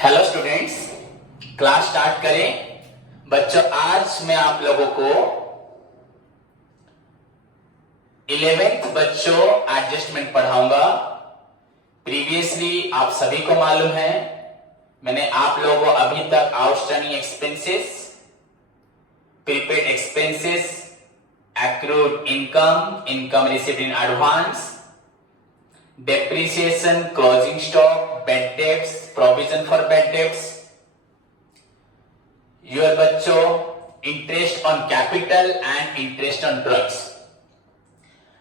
Hello students, class start करें। बच्चों, आज मैं आप लोगों को 11th बच्चों एडजस्टमेंट पढ़ाऊंगा। प्रीवियसली आप सभी को मालूम है, मैंने आप लोगों को अभी तक outstanding expenses, prepaid expenses, accrued income, income received in advance, depreciation, closing stock, bad debts, provision for bad debts, your बच्चों interest on capital and interest on drugs,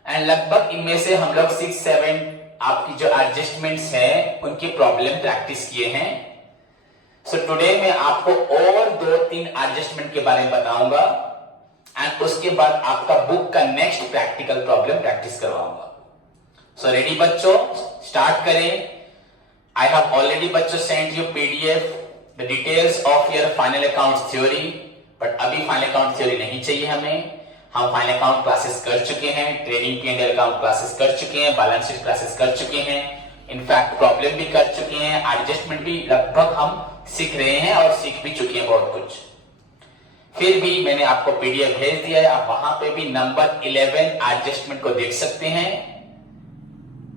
and लगभग इनमें से हम लोग 6-7 आपकी जो एडजस्टमेंट्स हैं उनकी प्रॉब्लम प्रैक्टिस किए हैं। सो टुडे मैं आपको और 2-3 एडजस्टमेंट के बारे में बताऊंगा एंड उसके बाद आपका बुक का नेक्स्ट प्रैक्टिकल प्रॉब्लम प्रैक्टिस करवाऊंगा। सो रेडी बच्चों, स्टार्ट करें। आई हैव ऑलरेडी बच्चों send you PDF the details of your final account theory, but अभी फाइनल अकाउंट थ्योरी नहीं चाहिए हमें। हम फाइनल अकाउंट क्लासेस कर चुके हैं, ट्रेडिंग P&L अकाउंट क्लासेस कर चुके हैं, बैलेंस शीट क्लासेस कर चुके हैं, इनफैक्ट प्रॉब्लम भी कर चुके हैं, एडजस्टमेंट भी लगभग हम सीख रहे हैं और सीख भी चुके हैं बहुत कुछ। फिर भी मैंने आपको पीडीएफ भेज दिया है, आप वहां पे भी नंबर 11 एडजस्टमेंट को देख सकते हैं।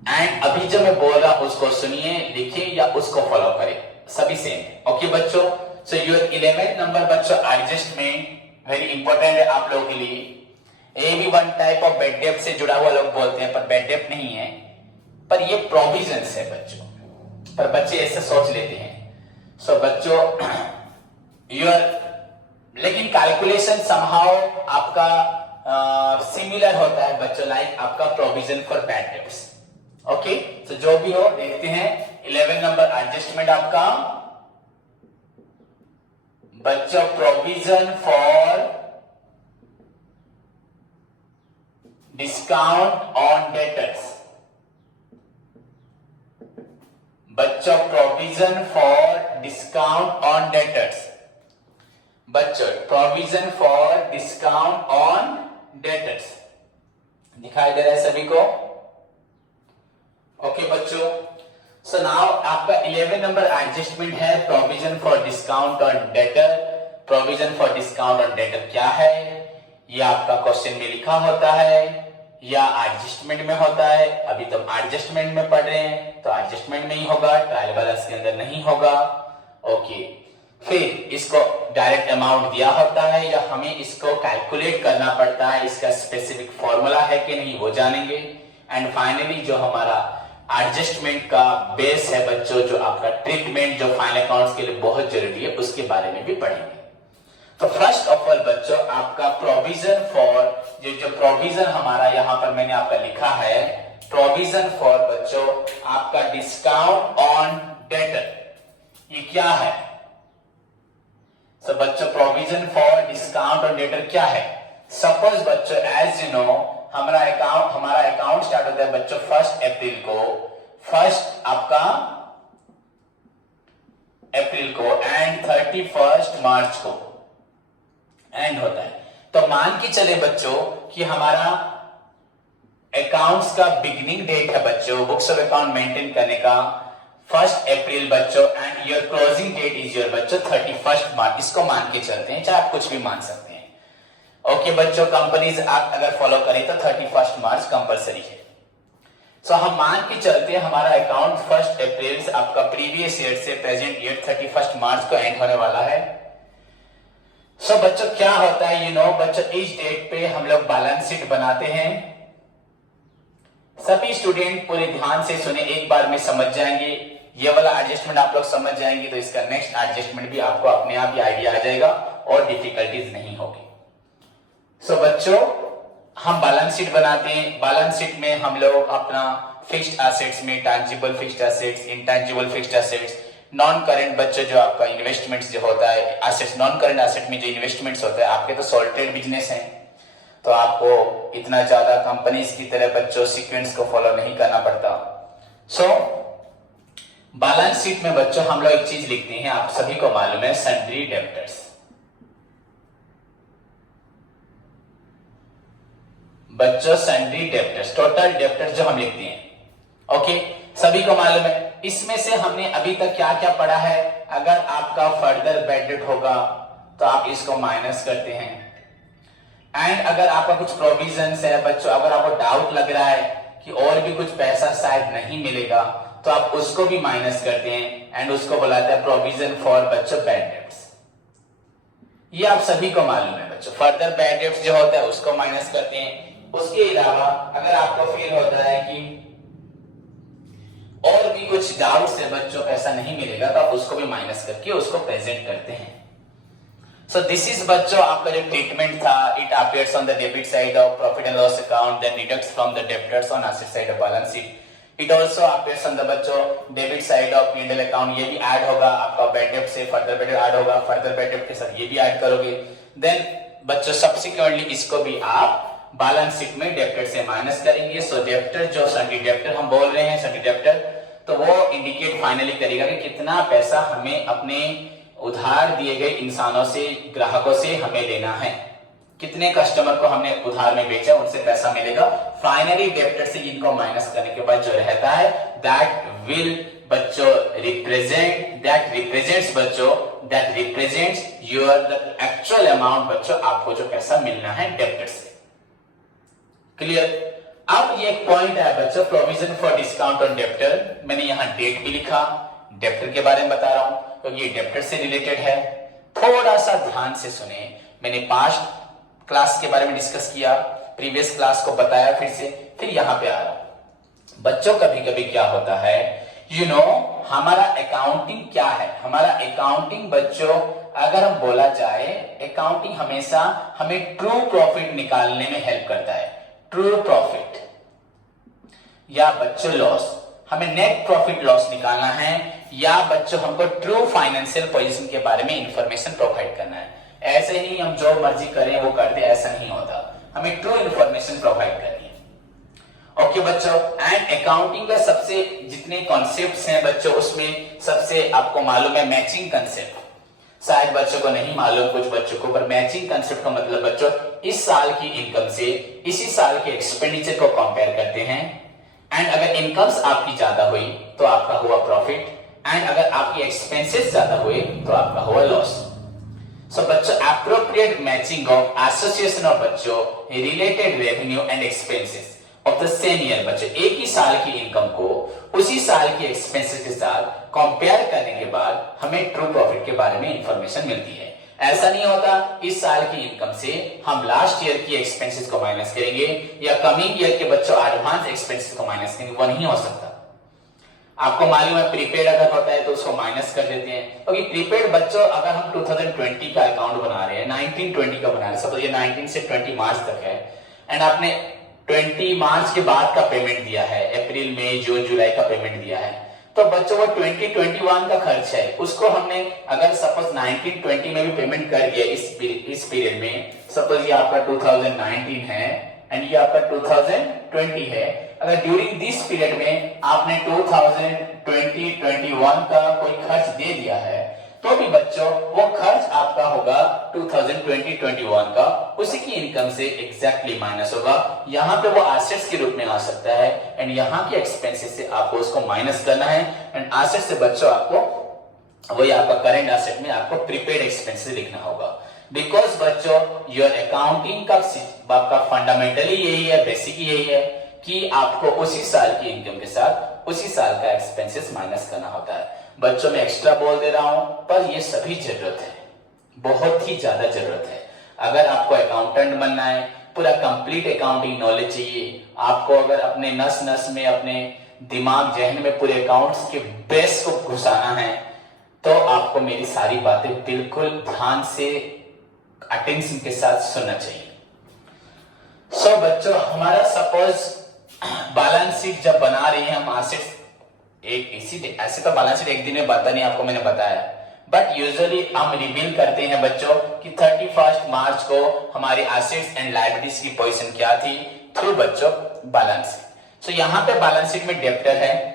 एंड अभी जो मैं बोल रहा हूं उसको सुनिए, लिखिए या उसको फॉलो करें, सभी सेम है। ओके बच्चों, सो योर 11 नंबर बच्चों एडजस्टमेंट वेरी इंपॉर्टेंट है आप लोगों के लिए। ये भी वन टाइप ऑफ बेड डेप्ट से जुड़ा हुआ लोग बोलते हैं, पर बेड डेप्ट नहीं है, पर ये प्रोविजंस है बच्चों, पर बच्चे ऐसे सोच लेते हैं। सो बच्चों योर, लेकिन कैलकुलेशन समहाउ आपका सिमिलर होता है बच्चों, लाइक आपका provision for bad debts. Okay, तो जो भी हो देखते हैं। 11 नंबर एडजस्टमेंट आपका बच्चों provision for discount on debtors. बच्चों provision for discount on debtors, बच्चों provision for discount on debtors दिखाई दे रहा है सभी को? ओके बच्चों, सो नाउ आपका 11 नंबर एडजस्टमेंट है provision for discount on debtor. Provision for discount on debtor क्या है? ये आपका क्वेश्चन में लिखा होता है या एडजस्टमेंट में होता है। अभी तो एडजस्टमेंट में पढ़ रहे हैं तो एडजस्टमेंट में ही होगा, ट्रायल बैलेंस के अंदर नहीं होगा। ओके, फिर इसको डायरेक्ट अमाउंट दिया होता है या हमें इसको कैलकुलेट करना पड़ता है, इसका स्पेसिफिक फॉर्मूला है कि नहीं वो जानेंगे। एंड फाइनली जो हमारा एडजस्टमेंट का बेस है बच्चों, जो आपका ट्रीटमेंट जो फाइनल अकाउंट्स के लिए बहुत जरूरी है, उसके बारे में भी पढ़ेंगे। तो फर्स्ट ऑफ ऑल बच्चों आपका प्रोविजन फॉर, जो प्रोविजन हमारा यहाँ पर मैंने आपका लिखा है, प्रोविजन फॉर बच्चों आपका डिस्काउंट ऑन डेटर, ये क्या है? सो बच्चों provision for discount on debtor क्या है? सपोज बच्चों एज यू नो हमारा अकाउंट स्टार्ट होता है बच्चों 1 अप्रैल को, फर्स्ट आपका अप्रैल को एंड 31 मार्च को एंड होता है। तो मान के चले बच्चों कि हमारा अकाउंट्स का बिगिनिंग डेट है बच्चों, बुक्स ऑफ अकाउंट मेंटेन करने का 1 अप्रैल बच्चों, and your closing date is your बच्चों 31 मार्च। इसको मान के चलते हैं, चाहे आप कुछ भी मान सकते हैं। ओके बच्चों, कंपनीज एक्ट अगर फॉलो करें तो 31 मार्च कंपलसरी है। सो हम मान के चलते हैं हमारा अकाउंट 1 अप्रैल से आपका प्रीवियस ईयर से प्रेजेंट ईयर 31 मार्च को एंड होने वाला है। सो बच्चों क्या होता है, यू नो बच्चों इस डेट पे हम लोग बैलेंस शीट बनाते हैं। सभी स्टूडेंट पूरे ध्यान से सुने, एक बार में समझ जाएंगे। ये वाला एडजस्टमेंट आप लोग समझ जाएंगे तो इसका नेक्स्ट एडजस्टमेंट भी आपको अपने आप ही आइडिया आ जाएगा और डिफिकल्टीज नहीं होगी। सो बच्चों हम बैलेंस शीट बनाते हैं। बैलेंस शीट में हम लोग अपना फिक्स्ड एसेट्स में tangible fixed assets, intangible fixed assets, non current बच्चों जो आपका इन्वेस्टमेंट्स जो होता है, एसेट्स नॉन करेंट एसेट में जो इन्वेस्टमेंट्स होता है, आपके तो सोल ट्रेड बिजनेस है तो आपको इतना ज्यादा कंपनीज की तरह बच्चों सीक्वेंस को फॉलो नहीं करना पड़ता। सो बैलेंस शीट में बच्चों हम लोग एक चीज लिखते हैं, आप सभी को मालूम है, सन्ड्री डेब्टर्स। बच्चों सन्ड्री डेब्टर्स, टोटल डेब्टर्स जो हम लिखते हैं। ओके, सभी को मालूम है। इसमें से हमने अभी तक क्या क्या पढ़ा है? अगर आपका फर्दर बैड डेट होगा तो आप इसको माइनस करते हैं। एंड अगर आपका कुछ प्रोविजन है बच्चों, अगर आपको डाउट लग रहा है कि और भी कुछ पैसा शायद नहीं मिलेगा तो आप उसको भी माइनस करते हैं एंड उसको बुलाते हैं प्रोविजन फॉर बच्चों बैड डेट्स। ये आप सभी को मालूम है बच्चों, फर्दर बैड डेट्स जो होता है उसको माइनस करते हैं। उसके अलावा अगर आपको फील होता है कि और भी कुछ डाउट है बच्चों पैसा नहीं मिलेगा तो आप उसको भी माइनस करके उसको प्रेजेंट करते हैं। सो दिस इज बच्चों आपका जो ट्रीटमेंट था, it appears on the debit side of profit and loss account, then deducts from the debtors on asset side of balance sheet. It also appears on the बच्चों debit side of P&L account, ये भी add होगा आपका bad debt से, further bad debt add होगा, further bad debt के साथ ये भी ऐड करोगे। देन बच्चों सब्सिक्वेंटली इसको भी आप बैलेंस शीट में डेब्टर से माइनस करेंगे। सो डेब्टर जो सटी डेब्टर हम बोल रहे हैं, सटी डेब्टर, तो वो इंडिकेट फाइनली करेगा कि कितना पैसा हमें अपने उधार दिए गए इंसानों से, ग्राहकों से हमें लेना है, कितने कस्टमर को हमने उधार में बेचा उनसे पैसा मिलेगा। फाइनली डेब्टर से इनको माइनस करने के बाद जो रहता है दैट विल बच्चों रिप्रेजेंट्स बच्चों that represents your the actual amount बच्चों, आपको जो पैसा मिलना है डेब्टर से। क्लियर? अब ये एक पॉइंट है बच्चों, provision for discount on debtor. मैंने यहां डेट भी लिखा, डेब्टर के बारे में बता रहा हूं क्योंकि ये डेब्टर से रिलेटेड है। थोड़ा सा ध्यान से सुने, मैंने पास्ट क्लास के बारे में डिस्कस किया, प्रीवियस क्लास को बताया फिर यहां पे आ रहा हूं। बच्चों कभी कभी क्या होता है, हमारा अकाउंटिंग क्या है, हमारा अकाउंटिंग बच्चों अगर हम बोला जाए, अकाउंटिंग हमेशा हमें ट्रू प्रॉफिट निकालने में हेल्प करता है। ट्रू प्रॉफिट या बच्चों लॉस, हमें नेट प्रॉफिट लॉस निकालना है या बच्चों हमको ट्रू फाइनेंशियल पोजीशन के बारे में इंफॉर्मेशन प्रोवाइड करना है। ऐसे ही हम जो मर्जी करें वो करते, ऐसा नहीं होता, हमें ट्रू इंफॉर्मेशन प्रोवाइड करनी है। ओके बच्चों, एंड अकाउंटिंग का सबसे जितने कॉन्सेप्ट्स हैं बच्चों उसमें सबसे आपको मालूम है मैचिंग कंसेप्ट, शायद बच्चों को नहीं मालूम कुछ बच्चों को, पर मैचिंग कंसेप्ट का मतलब बच्चों इस साल की इनकम से इसी साल के एक्सपेंडिचर को कंपेयर करते हैं। एंड अगर इनकम्स आपकी ज्यादा हुई तो आपका हुआ प्रॉफिट, एंड अगर आपकी एक्सपेंसेस ज्यादा हुए तो आपका हुआ लॉस। सो बच्चों appropriate matching of association of बच्चों related revenue and expenses of the same year. बच्चों एक ही साल की इनकम को उसी साल की एक्सपेंसेस के साथ कंपेयर करने के बाद हमें ट्रू प्रॉफिट के बारे में इंफॉर्मेशन मिलती है। ऐसा नहीं होता इस साल की इनकम से हम लास्ट ईयर की एक्सपेंसेस को माइनस करेंगे या कमिंग ईयर के बच्चों एडवांस एक्सपेंसेस को माइनस करेंगे, वो नहीं हो सकता। आपको मालूम है प्रीपेड अगर होता है तो उसको माइनस कर देते हैं, क्योंकि प्रीपेड बच्चों अगर हम 2020 का अकाउंट बना रहे हैं, 1920 का बना रहे हैं, सपोज ये 19 से 20 मार्च तक है, एंड आपने 20 मार्च के बाद का पेमेंट दिया है, अप्रैल मई जून जुलाई का पेमेंट दिया है, तो बच्चों वो 2021 का खर्च है, उसको हमने अगर सपोज 1920 में भी पेमेंट कर दिया इस पीरियड में, सपोज ये आपका 2019 है एंड ये आपका 2020 है, अगर ड्यूरिंग दिस पीरियड में आपने 2020-21 का कोई खर्च दे दिया है तो भी बच्चों वो खर्च आपका होगा 2020-21 का, उसी की इनकम से एग्जैक्टली माइनस होगा। यहाँ पे वो एसेट्स के रूप में आ सकता है एंड यहाँ के एक्सपेंसेस से आपको उसको माइनस करना है, एंड एसेट से बच्चों आपको वही आपका करेंट एसेट में आपको प्रीपेड एक्सपेंसेस लिखना होगा। बिकॉज बच्चों योर अकाउंटिंग का फंडामेंटली यही है, बेसिक यही है कि आपको उसी साल की इनकम के साथ उसी साल का एक्सपेंसेस माइनस करना होता है। बच्चों में एक्स्ट्रा बोल दे रहा हूं पर ये सभी जरूरत है, बहुत ही ज्यादा जरूरत है। अगर आपको अकाउंटेंट बनना है, पूरा कंप्लीट अकाउंटिंग नॉलेज चाहिए आपको, अगर अपने नस नस में अपने दिमाग जहन में पूरे अकाउंट्स के बेस को घुसाना है तो आपको मेरी सारी बातें बिल्कुल ध्यान से अटेंशन के साथ सुनना चाहिए। सो बच्चों हमारा सपोज बैलेंस शीट जब बना रही है हम एसेट्स, ऐसे तो बैलेंस शीट एक दिन में बनता नहीं, आपको मैंने बताया, बट यूजुअली हम रिवील करते हैं बच्चों कि 31 मार्च को हमारी एसेट्स एंड लायबिलिटीज की पोजीशन क्या थी थ्रू बच्चों बैलेंस शीट। सो यहाँ पे बैलेंस शीट में डेब्टर है।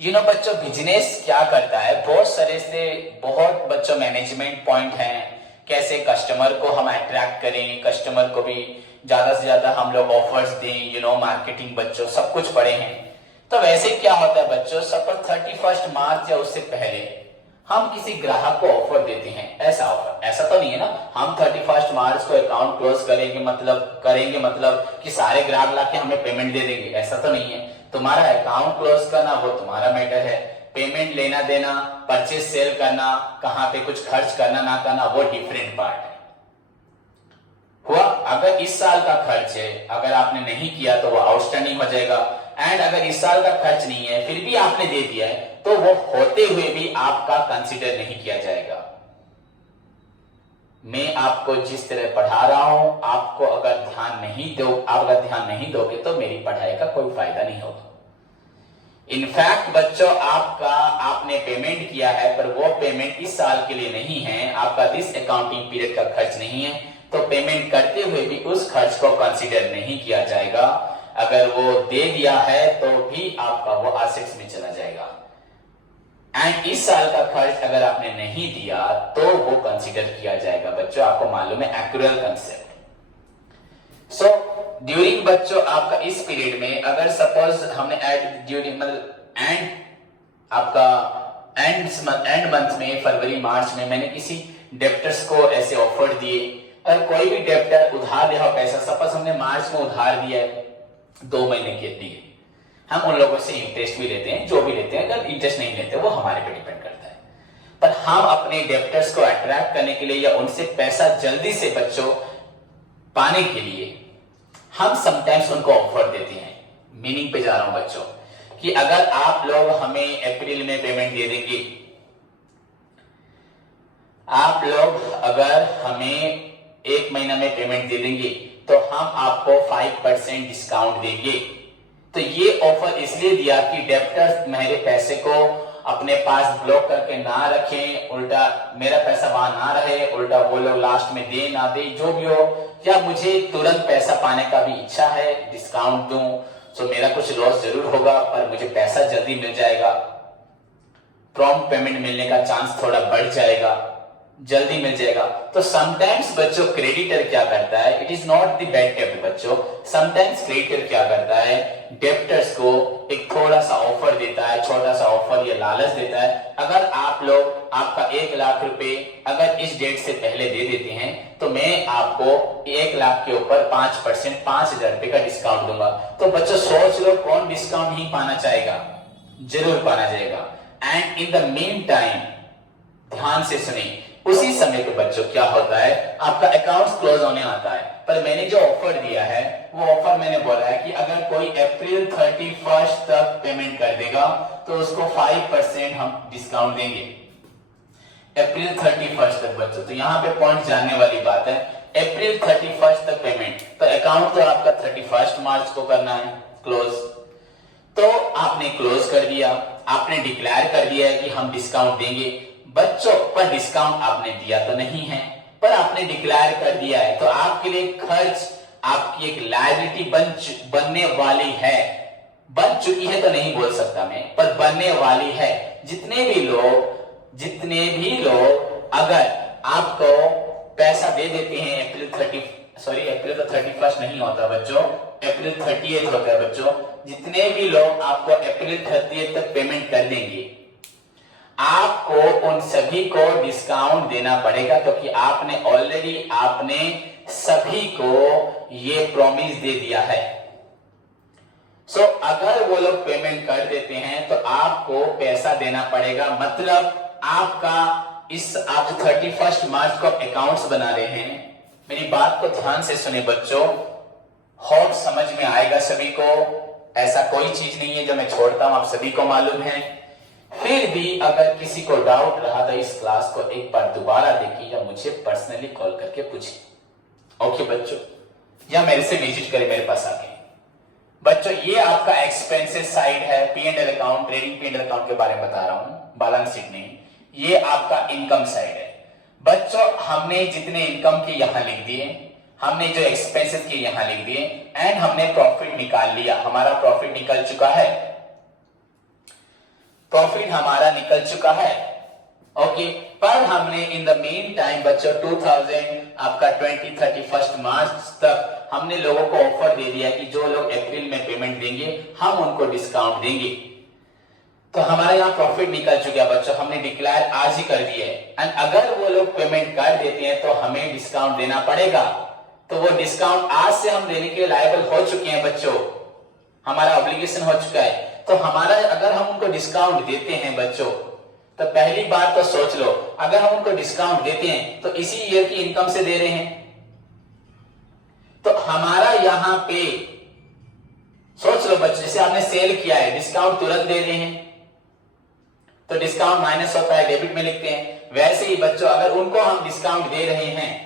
बच्चों बिजनेस क्या करता है, बहुत सारे से बहुत बच्चों मैनेजमेंट पॉइंट हैं, कैसे कस्टमर को हम अट्रैक्ट करें, कस्टमर को भी ज्यादा से ज्यादा हम लोग ऑफर्स दें, मार्केटिंग बच्चों सब कुछ पढ़े हैं। तो वैसे क्या होता है बच्चों, सपोज 31 मार्च या उससे पहले हम किसी ग्राहक को ऑफर देते हैं, ऐसा ऑफर, ऐसा तो नहीं है ना हम 31 मार्च को अकाउंट क्लोज करेंगे मतलब कि सारे ग्राहक लाके हमें पेमेंट दे देंगे, ऐसा तो नहीं है। तुम्हारा अकाउंट क्लोज करना वो तुम्हारा मैटर है, पेमेंट लेना देना, परचेज सेल करना, कहां पे कुछ खर्च करना ना करना, वो डिफरेंट पार्ट है। हुआ, अगर इस साल का खर्च है, अगर आपने नहीं किया तो वो आउटस्टैंडिंग हो जाएगा, एंड अगर इस साल का खर्च नहीं है फिर भी आपने दे दिया है तो वो होते हुए भी आपका कंसीडर नहीं किया जाएगा। मैं आपको जिस तरह पढ़ा रहा हूं, आपको अगर आप अगर ध्यान नहीं दोगे तो मेरी पढ़ाई का कोई फायदा नहीं होगा। इनफैक्ट बच्चों, आपने पेमेंट किया है पर वो पेमेंट इस साल के लिए नहीं है, आपका दिस अकाउंटिंग पीरियड का खर्च नहीं है, तो पेमेंट करते हुए भी उस खर्च को कंसीडर नहीं किया जाएगा। अगर वो दे दिया है तो भी आपका वो एसेट्स में चला जाएगा, एंड इस साल का खर्च अगर आपने नहीं दिया तो वो कंसीडर किया जाएगा। बच्चों, आपको मालूम है एक्चुअल कंसेप्ट। सो ड्यूरिंग बच्चों आपका इस पीरियड में अगर सपोज हमने एंड मंथ में फरवरी मार्च में मैंने किसी डेप्टर्स को ऐसे ऑफर दिए, और कोई भी डेप्टर उधार दिया हो पैसा, सपोज हमने मार्च में उधार दिया है 2 महीने के लिए, हम उन लोगों से इंटरेस्ट भी लेते हैं, जो भी लेते हैं, अगर इंटरेस्ट नहीं लेते वो हमारे पे डिपेंड करता है। पर हम अपने डेप्टर्स को अट्रैक्ट करने के लिए या उनसे पैसा जल्दी से बच्चों पाने के लिए हम समटाइम्स उनको ऑफर देते हैं। मीनिंग पे जा रहा हूं बच्चों, कि अगर आप लोग हमें अप्रैल में पेमेंट दे देंगे, आप लोग अगर हमें 1 महीना में पेमेंट दे देंगे तो हम आपको 5% डिस्काउंट देंगे। तो ये ऑफर इसलिए दिया कि डेप्टर्स मेरे पैसे को अपने पास ब्लॉक करके ना रखें, उल्टा मेरा पैसा वहां ना रहे, उल्टा वो लोग लास्ट में दे ना दे, जो भी हो, या मुझे तुरंत पैसा पाने का भी इच्छा है, डिस्काउंट दूं, तो मेरा कुछ लॉस जरूर होगा पर मुझे पैसा जल्दी मिल जाएगा, प्रॉम्प्ट पेमेंट मिलने का चांस थोड़ा बढ़ जाएगा, जल्दी मिल जाएगा। तो समटाइम्स बच्चों क्रेडिटर क्या करता है, it is not the bad डेप्ट बच्चों, समटाइम्स क्रेडिटर क्या करता है, डेप्टर्स को एक थोड़ा सा ऑफर देता है, छोटा सा ऑफर या लालच देता है, अगर आप लोग आपका 1 लाख रुपए अगर इस डेट से पहले दे देते हैं तो मैं आपको 1 लाख के ऊपर 5% 5,000 रुपए का डिस्काउंट दूंगा। तो बच्चों सोच लो कौन डिस्काउंट नहीं पाना चाहेगा, जरूर पाना जाएगा। And in the mean time ध्यान से सुनिए, उसी समय पे बच्चों क्या होता है, आपका अकाउंट क्लोज होने आता है, पर मैंने जो ऑफर दिया है वो ऑफर मैंने बोला है कि अगर कोई अप्रैल 31 तक पेमेंट कर देगा तो उसको 5% हम डिस्काउंट देंगे, अप्रैल 31 तक बच्चों। तो यहाँ पे पॉइंट जानने वाली बात है, अप्रैल 31 तक पेमेंट, तो अकाउंट तो आपका 31 मार्च को करना है क्लोज, तो आपने क्लोज कर दिया, आपने डिक्लेयर कर दिया है कि हम डिस्काउंट देंगे बच्चों, पर डिस्काउंट आपने दिया तो नहीं है, पर आपने डिक्लेयर कर दिया है, तो आपके लिए खर्च आपकी एक लायबिलिटी बनने वाली है, बन चुकी है तो नहीं बोल सकता मैं, पर बनने वाली है। जितने भी लोग अगर आपको पैसा दे देते हैं अप्रैल तो 31 नहीं होता बच्चों, अप्रैल 30 होता है बच्चों, जितने भी लोग आपको अप्रैल 30 तक पेमेंट कर देंगे आपको उन सभी को डिस्काउंट देना पड़ेगा, क्योंकि आपने ऑलरेडी सभी को ये प्रॉमिस दे दिया है। सो अगर वो लोग पेमेंट कर देते हैं तो आपको पैसा देना पड़ेगा, मतलब आप 31 मार्च को अकाउंट्स बना रहे हैं। मेरी बात को ध्यान से सुने बच्चों, होप समझ में आएगा सभी को, ऐसा कोई चीज नहीं है जो मैं छोड़ता हूं, आप सभी को मालूम है। फिर भी अगर किसी को डाउट रहा तो इस क्लास को एक बार दोबारा देखिए या मुझे पर्सनली कॉल करके पूछिए, ओके बच्चों, या मेरे से विजिट करें मेरे पास आके। बच्चों ये आपका एक्सपेंसेस साइड है, P&L account, trading P&L account के बारे में बता रहा हूं, बैलेंस शीट नहीं, ये आपका इनकम साइड है। बच्चों हमने जितने इनकम के यहां लिख दिए, हमने जो एक्सपेंसेस के यहां लिख दिए, एंड हमने प्रॉफिट निकाल लिया, हमारा प्रॉफिट निकल चुका है, प्रॉफिट हमारा निकल चुका है, ओके। पर हमने इन द मेन टाइम बच्चों 31 मार्च तक हमने लोगों को ऑफर दे दिया कि जो लोग अप्रैल में पेमेंट देंगे हम उनको डिस्काउंट देंगे। तो हमारा यहाँ प्रॉफिट निकल चुका है बच्चों, हमने डिक्लेयर आज ही कर दिया है। एंड अगर वो लोग पेमेंट कर देते हैं तो हमें डिस्काउंट देना पड़ेगा। तो वो डिस्काउंट आज से हम देने के लायबल हो चुके हैं बच्चों, हमारा ऑब्लिगेशन हो चुका है। तो हमारा अगर हम उनको डिस्काउंट देते हैं बच्चों, तो पहली बात तो सोच लो, अगर हम उनको डिस्काउंट देते हैं तो इसी ईयर की इनकम से दे रहे हैं। तो हमारा यहां पे सोच लो बच्चों, जैसे आपने सेल किया है, डिस्काउंट तुरंत दे रहे हैं तो डिस्काउंट माइनस होता है, डेबिट में लिखते हैं। वैसे ही बच्चों अगर उनको हम डिस्काउंट दे रहे हैं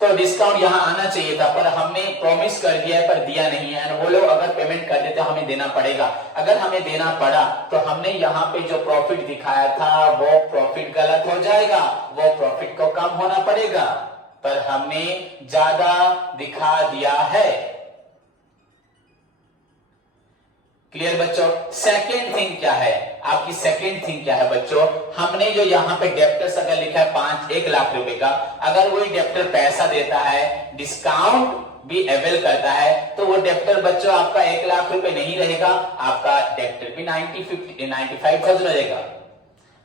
तो डिस्काउंट यहां आना चाहिए था, पर हमने प्रॉमिस कर दिया है पर दिया नहीं है। वो लोग अगर पेमेंट कर देते हमें देना पड़ेगा। अगर हमें देना पड़ा तो हमने यहाँ पे जो प्रॉफिट दिखाया था वो प्रॉफिट गलत हो जाएगा, वो प्रॉफिट को कम होना पड़ेगा, पर हमने ज्यादा दिखा दिया है। क्लियर बच्चों? सेकेंड थिंग क्या है आपकी? सेकेंड थिंग क्या है बच्चों? हमने जो यहाँ पे डेप्टर्स अगर लिखा है 1 लाख रुपए का, अगर वही डेप्टर पैसा देता है, डिस्काउंट भी अवेल करता है, तो वो डेप्टर बच्चों आपका 1 लाख रुपए नहीं रहेगा, आपका डेप्टर भी 95,000 रहेगा।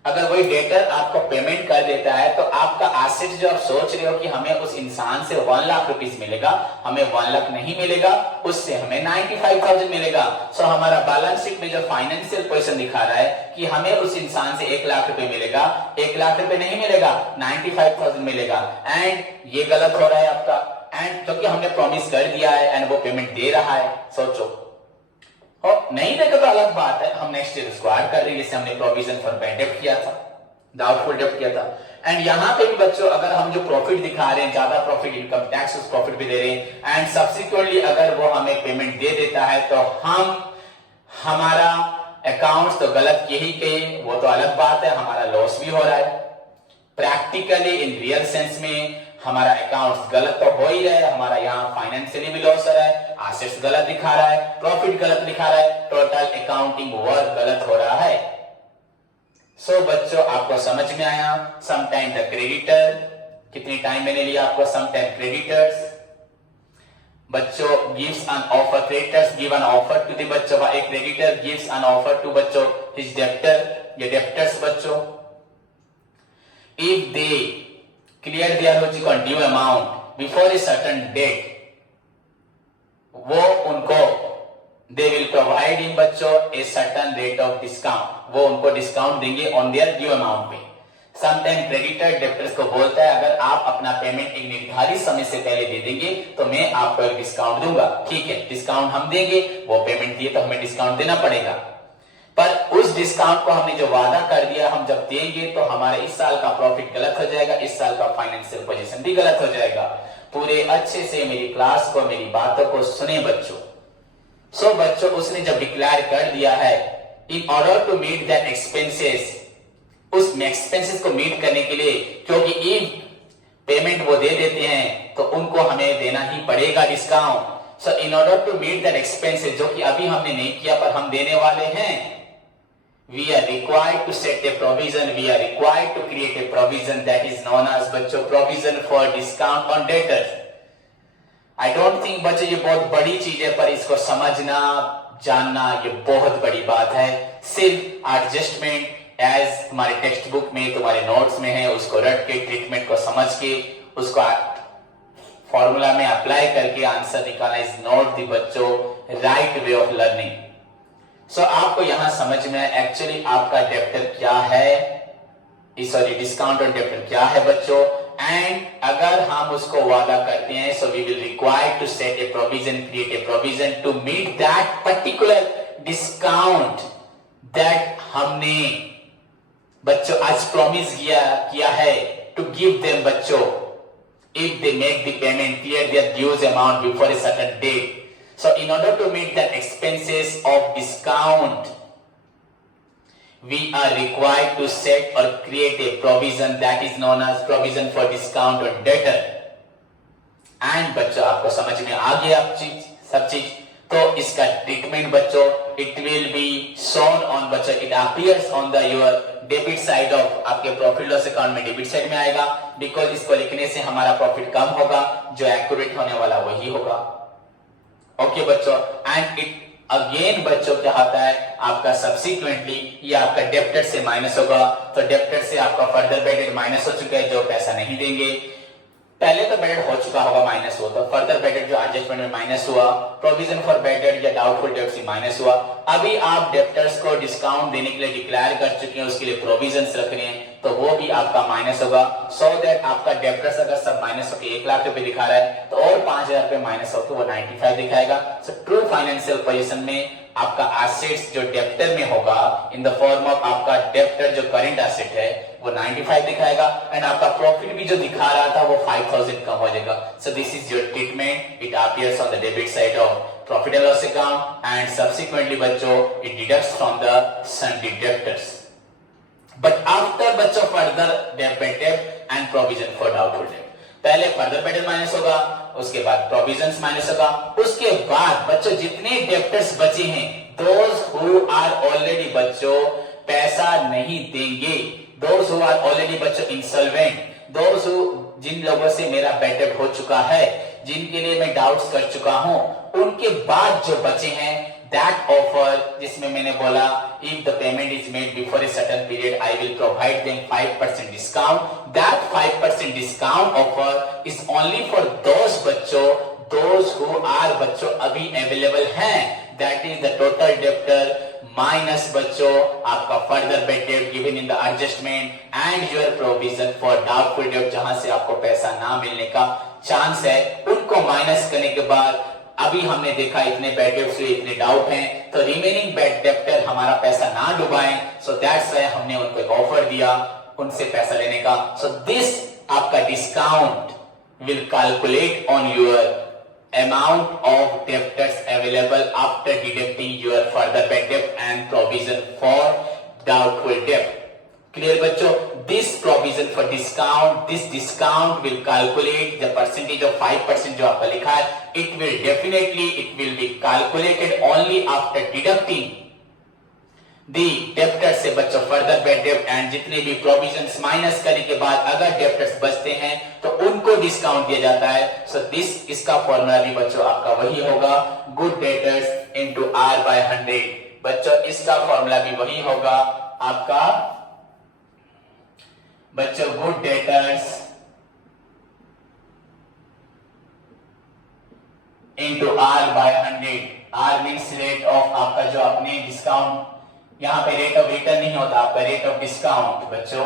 अगर वही डेटर आपको पेमेंट कर देता है तो आपका एसेट जो आप सोच रहे हो कि हमें उस इंसान से 1 लाख रुपीस मिलेगा, हमें 1 लाख नहीं मिलेगा, उससे हमें 95,000 मिलेगा। सो हमारा बैलेंस शीट में जो फाइनेंशियल पोजीशन दिखा रहा है कि हमें उस इंसान से 1 लाख रुपए मिलेगा, 1 लाख रुपए नहीं मिलेगा, 95,000 मिलेगा। एंड ये गलत हो रहा है आपका, एंड क्योंकि हमने प्रॉमिस कर दिया है एंड वो पेमेंट दे रहा है। सोचो, नहीं देगा तो अलग बात है, हम नेक्स्ट ईयर उसको ऐड कर रहे हैं, जैसे हमने प्रोविजन फॉर बैड डेब्ट किया था, डाउटफुल डेब्ट किया था। एंड यहां पे भी बच्चों अगर हम जो प्रॉफिट दिखा रहे हैं, ज्यादा प्रॉफिट, इनकम टैक्स उस प्रॉफिट भी दे रहे हैं, एंड सब्सिक्वेंटली अगर वो हमें पेमेंट दे देता है तो हमारा अकाउंट्स तो गलत यही के, वो तो अलग बात है, हमारा लॉस भी हो रहा है। प्रैक्टिकली इन रियल सेंस में हमारा अकाउंट्स गलत तो हो ही रहा है, हमारा यहाँ फाइनेंशियली भी लॉस हो रहा है, एसेट्स गलत दिखा रहा है, प्रॉफिट गलत दिखा रहा है, टोटल अकाउंटिंग वर्क गलत हो रहा है। सो बच्चों आपको समझ में आया? समटाइम द क्रेडिटर, कितनी टाइम मैंने लिया आपको? समटाइम क्रेडिटर्स बच्चों gives an offer, creditors give an offer to the बच्चों, एक creditor gives an offer to बच्चों his debtor, ये डेप्टर्स बच्चों, if they clear their due amount before a certain date, वो उनको they will provide him बच्चों a certain rate of discount, वो उनको डिस्काउंट देंगे on their due amount पे। समटाइम क्रेडिटर डेप्टर्स को बोलता है अगर आप अपना पेमेंट एक निर्धारित समय से पहले दे देंगे तो मैं आपको एक डिस्काउंट दूंगा। ठीक है, डिस्काउंट हम देंगे, वो पेमेंट दिए तो हमें डिस्काउंट देना पड़ेगा, पर उस डिस्काउंट को हमने जो वादा कर दिया हम जब देंगे तो हमारे इस साल का प्रॉफिट गलत हो जाएगा, इस साल का फाइनेंशियल पोजीशन भी गलत हो जाएगा। पूरे अच्छे से मेरी क्लास को, मेरी बातों को सुने बच्चों। सो बच्चों उसने जब डिक्लेयर कर दिया है, in order to meet that expenses, उस एक्सपेंसेस को मीट करने के लिए, क्योंकि इन पेमेंट वो दे देते हैं तो उनको हमें देना ही पड़ेगा discount. So in order to meet that expenses, जो कि अभी हमने नहीं किया पर हम देने वाले हैं, we are required to set a provision, we are required to create a provision that is known as बच्चों provision for discount on debtors। I don't think बच्चों ये बहुत बड़ी चीज है, पर इसको समझना जानना ये बहुत बड़ी बात है। सिर्फ एडजस्टमेंट एज तुम्हारे टेक्स्ट बुक में, तुम्हारे नोट्स में है, उसको रट के, ट्रीटमेंट को समझ के, उसको फॉर्मूला में अप्लाई करके आंसर निकालना इज नॉट द बच्चों राइट वे ऑफ लर्निंग। सो आपको यहां समझ में एक्चुअली आपका डेप्टर क्या है, सॉरी डिस्काउंट ऑन डेप्टर क्या है बच्चों, एंड अगर हम उसको वादा करते हैं so we will require to set a provision, create a provision to meet that particular discount that हमने बच्चों आज प्रॉमिस किया है टू गिव देम बच्चों, if they make the payment, clear their dues amount before a certain date. So in order to meet the expenses of discount, we are required to set or create a provision that is known as provision for discount on debtor। And बच्चों आपको समझ में आ गया सब चीज, तो इसका treatment बच्चों it will be shown on बच्चों, it appears on the your debit side of आपके प्रॉफिट लॉस अकाउंट में डेबिट साइड में आएगा, बिकॉज इसको लिखने से हमारा प्रॉफिट कम होगा, जो एक्यूरेट होने वाला वही होगा। ओके बच्चों, एंड इट अगेन बच्चों क्या होता है आपका सब्सिक्वेंटली ये आपका डेप्टर से माइनस होगा, तो डेप्टर से आपका फर्दर बैड डेट माइनस हो चुका है जो पैसा नहीं देंगे। पहले तो बैड डेट हो चुका होगा माइनस हुआ, तो फर्दर बैड डेट जो एडजस्टमेंट में माइनस हुआ, प्रोविजन फॉर बैड डेट या डाउटफुल डेट से माइनस हुआ। अभी आप डेप्टर्स को डिस्काउंट देने के लिए डिक्लेयर कर चुके हैं, उसके लिए प्रोविजंस रख रहे हैं, तो वो भी आपका माइनस होगा। सो दैट आपका डेप्टर्स अगर सब माइनस होकर 1 लाख रुपए दिखा रहा है तो और 5,000 रुपए माइनस होकर वो 95 दिखाएगा। सो ट्रू फाइनेंशियल पोजीशन में आपका एसेट्स जो डेप्टर में होगा इन द फॉर्म ऑफ आपका डेप्टर जो करंट एसेट है वो 95 दिखाएगा, एंड आपका प्रॉफिट भी जो दिखा रहा था वो 5,000 कम हो जाएगा। So this is your treatment, it appears on the debit side of profit and loss account and subsequently बच्चों it deducts from the sundry debtors. But after बच्चों further debit debt and provision for doubtful debt, पहले further bad debt minus होगा, उसके बाद provisions minus होगा, उसके बाद बच्चों जितने डेप्टर्स बचे हैं दोज हु आर ऑलरेडी बच्चों पैसा नहीं देंगे, दोज हु आर ऑलरेडी बच्चों इंसॉल्वेंट, दोज हु जिन लोगों से मेरा बैड डेट हो चुका है, जिनके लिए मैं डाउट्स कर चुका हूं, उनके बाद जो बचे हैं that offer जिसमें मैंने बोला if the payment is made before a certain period I will provide them 5% discount, that 5% discount offer is only for those बच्चों those who are बच्चों अभी available हैं, that is the total debtor minus बच्चों आपका further bad debt given in the adjustment and your provision for doubtful debt जहां से आपको पैसा ना मिलने का चांस है, उनको माइनस करने के बाद अभी हमने देखा इतने बैड डेट्स हुए, इतने डाउट हैं, तो रिमेनिंग बैड डेप्टर हमारा पैसा ना डुबाएं, सो दैट्स व्हाई हमने उनको एक ऑफर दिया उनसे पैसा लेने का। सो दिस आपका discount will calculate on your amount of debtors available after deducting your further bad debt and provision for doubtful date. Clear बच्चों, this provision for discount, this discount will calculate the percentage of 5% जो आपका लिखा है, it will be calculated only after deducting the debtors से बच्चों further bad debt and जितने भी provisions minus करने के बाद अगर debtors बचते हैं तो उनको डिस्काउंट दिया जाता है। so this इसका फॉर्मूला भी बच्चों आपका वही होगा, good debtors into R by 100। बच्चों इसका फॉर्मूला भी वही होगा आपका बच्चों good debtors into R by 100। R means rate of आपका जो अपने डिस्काउंट, यहाँ पे रेट ऑफ रिटर्न नहीं होता, आपका रेट ऑफ डिस्काउंट बच्चों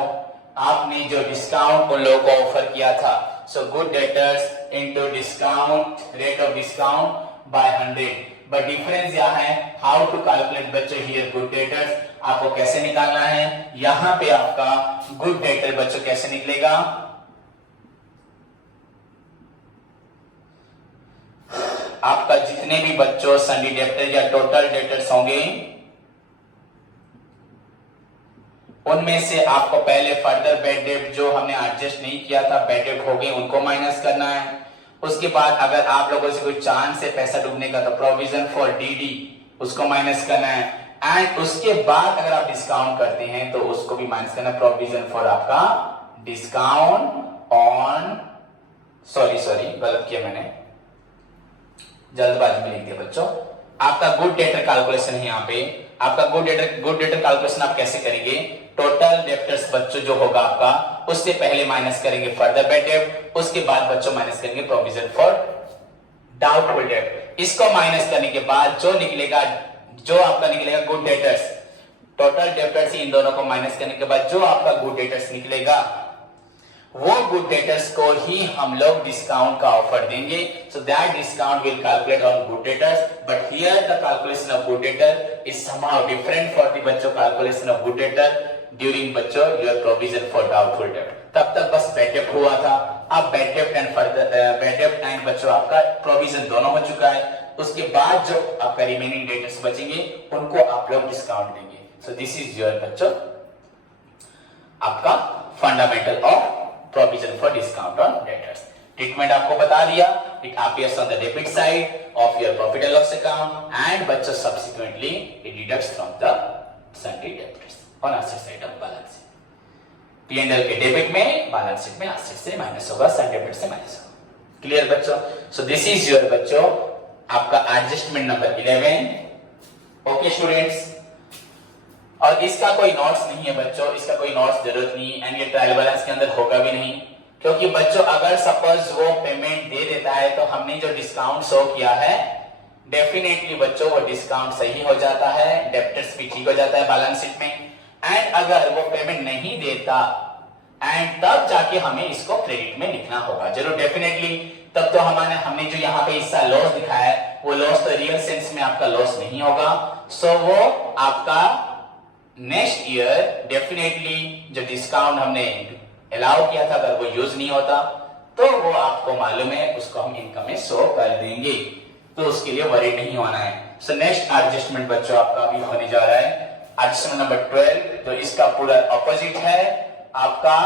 आपने जो डिस्काउंट उन लोगों को ऑफर किया था। So good debtors into discount rate of discount bye 100। But difference यहाँ है हाउ टू कैलकुलेट बच्चों हियर गुड डेटर्स, आपको कैसे निकालना है, यहां पे आपका गुड डेटर बच्चों कैसे निकलेगा, आपका जितने भी बच्चों सन्डी डेटर या टोटल डेटर्स होंगे उनमें से आपको पहले फर्दर बैड डेट जो हमने एडजस्ट नहीं किया था बैड डेट हो गए उनको माइनस करना है। उसके बाद अगर आप लोगों से कोई चांस है पैसा डूबने का तो प्रोविजन फॉर डीडी उसको माइनस करना है, एंड उसके बाद अगर आप डिस्काउंट करते हैं तो उसको भी माइनस करना, प्रोविजन फॉर आपका डिस्काउंट ऑन सॉरी गलत किया मैंने, जल्दबाजी में लिख दिया बच्चों। आपका गुड डेटर कैलकुलेशन है यहाँ पे, आपका गुड डेटर कैलकुलेशन आप कैसे करेंगे, टोटल डेप्टर्स बच्चों जो होगा आपका उससे पहले माइनस करेंगे फर्दर बैड डेट, उसके बाद बच्चों माइनस करेंगे प्रोविजन फॉर डाउटफुल डेट। इसको माइनस करने के बाद जो निकलेगा, जो आपका निकलेगा गुड डेटर्स, टोटल डेटर्स इन दोनों को माइनस करने के बाद जो आपका गुड डेटर्स निकलेगा वो गुड डेटर्स को ही हम लोग डिस्काउंट का ऑफर देंगे। So that discount will calculate on good debtors, but here the calculation of good debtor is somehow different for the बच्चों calculation of good debtor during बच्चों your provision for doubtful debt. तब तक बस bad debt हुआ था, अब bad debt and further bad debt and बच्चों आपका प्रोविजन दोनों हो चुका है, उसके बाद जो आपका रिमेनिंग डेटर्स बचेंगे उनको आप लोग डिस्काउंट देंगे। सो दिस इज योर बच्चों आपका fundamental of provision for discount on debtors. Treatment आपको बता दिया, it appears on the debit side of your profit and loss account and बच्चों subsequently it deducts from the sundry debtors on asset side of balance sheet. P&L के debit में, balance sheet में asset से minus होगा, sundry debit से minus होगा। Clear बच्चों? So this is your बच्चों आपका एडजस्टमेंट नंबर 11 ओके स्टूडेंट्स, और इसका कोई नोट्स नहीं है बच्चों, इसका कोई नोट्स जरूरत नहीं, एंड ये ट्रायल बैलेंस के अंदर होगा भी नहीं, क्योंकि बच्चों अगर सपोज वो पेमेंट दे देता है तो हमने जो डिस्काउंट शो किया है डेफिनेटली बच्चों वो डिस्काउंट सही हो जाता है, डेप्टर्स भी ठीक हो जाता है बैलेंस शीट में। एंड अगर वो पेमेंट नहीं देता एंड तब जाके हमें इसको क्रेडिट में लिखना होगा जरूर डेफिनेटली। तब तो हमने जो यहाँ पे हिस्सा लॉस दिखाया है वो लॉस तो रियल सेंस में आपका लॉस नहीं होगा, सो वो आपका नेक्स्ट ईयर डेफिनेटली जो डिस्काउंट हमने अलाउ किया था अगर वो यूज नहीं होता तो वो आपको मालूम है उसको हम इनकम में शो कर देंगे, तो उसके लिए वरी नहीं होना है। सो नेक्स्ट एडजस्टमेंट बच्चों आपका अभी होने जा रहा है एडजस्टमेंट नंबर 12, तो इसका पूरा ऑपोजिट है आपका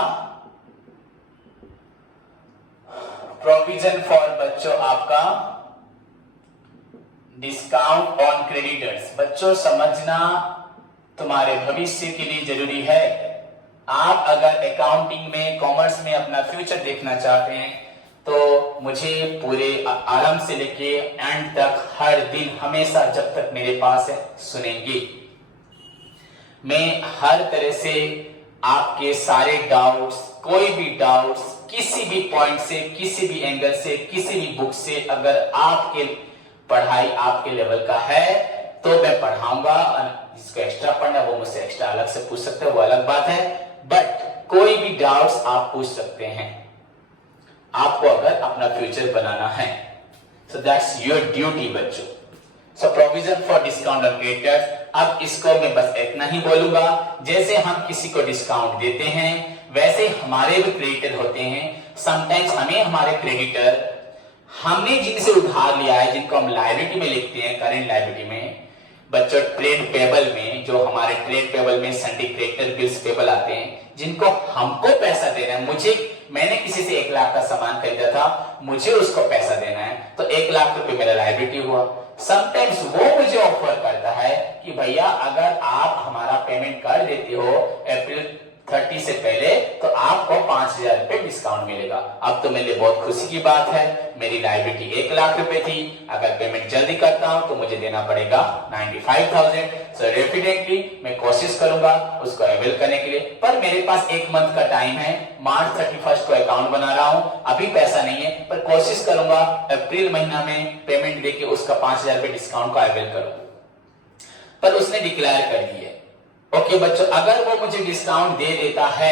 प्रोविजन फॉर बच्चों आपका डिस्काउंट ऑन क्रेडिटर्स। बच्चों समझना तुम्हारे भविष्य के लिए जरूरी है। आप अगर अकाउंटिंग में कॉमर्स में अपना फ्यूचर देखना चाहते हैं तो मुझे पूरे आरंभ से लेके एंड तक हर दिन हमेशा जब तक मेरे पास है सुनेंगे। मैं हर तरह से आपके सारे डाउट्स, कोई भी डाउट्स किसी भी पॉइंट से, किसी भी एंगल से, किसी भी बुक से अगर आपके पढ़ाई आपके लेवल का है तो मैं पढ़ाऊंगा। जिसको एक्स्ट्रा पढ़ना है वो मुझसे एक्स्ट्रा अलग से पूछ सकते हैं, वो अलग बात है, बट कोई भी डाउट्स आप पूछ सकते हैं आपको अगर अपना फ्यूचर बनाना है। सो दैट्स योर ड्यूटी बच्चों। So provision for discount on creditors, अब इसको मैं बस इतना ही बोलूंगा, जैसे हम किसी को डिस्काउंट देते हैं वैसे हमारे भी क्रेडिटर होते हैं। समटाइम्स हमें हमारे क्रेडिटर हमने जिनसे उधार लिया है, जिनको हम लायबिलिटी में लिखते हैं, करेंट लायबिलिटी में बच्चों, ट्रेड पेबल में जो हमारे ट्रेड पेबल में सन्डी क्रेडिटर बिल्स पेबल आते हैं, जिनको हमको पैसा देना है। मैंने किसी से 1 लाख का सामान खरीदा था, मुझे उसको पैसा देना है, तो 1 लाख रुपए मेरा लायबिलिटी हुआ। समटाइम्स वो मुझे ऑफर करता है कि भैया अगर आप हमारा पेमेंट कर देते हो अप्रैल 30 से पहले तो आपको 5,000 रुपए डिस्काउंट मिलेगा। अब तो मेरे लिए बहुत खुशी की बात है, मेरी लायबिलिटी 1 लाख रुपए थी, अगर पेमेंट जल्दी करता हूं तो मुझे देना पड़ेगा 95,000। सो डेफिनेटली मैं कोशिश करूंगा उसको अवेल करने के लिए, पर मेरे पास 1 मंथ का टाइम है, मार्च 31 को अकाउंट बना रहा हूं, अभी पैसा नहीं है, पर कोशिश करूंगा अप्रैल महीना में पेमेंट देके उसका 5,000 रुपए डिस्काउंट का अवेल करूं। पर उसने डिक्लेयर कर दिया ओके बच्चों, अगर वो मुझे डिस्काउंट दे देता है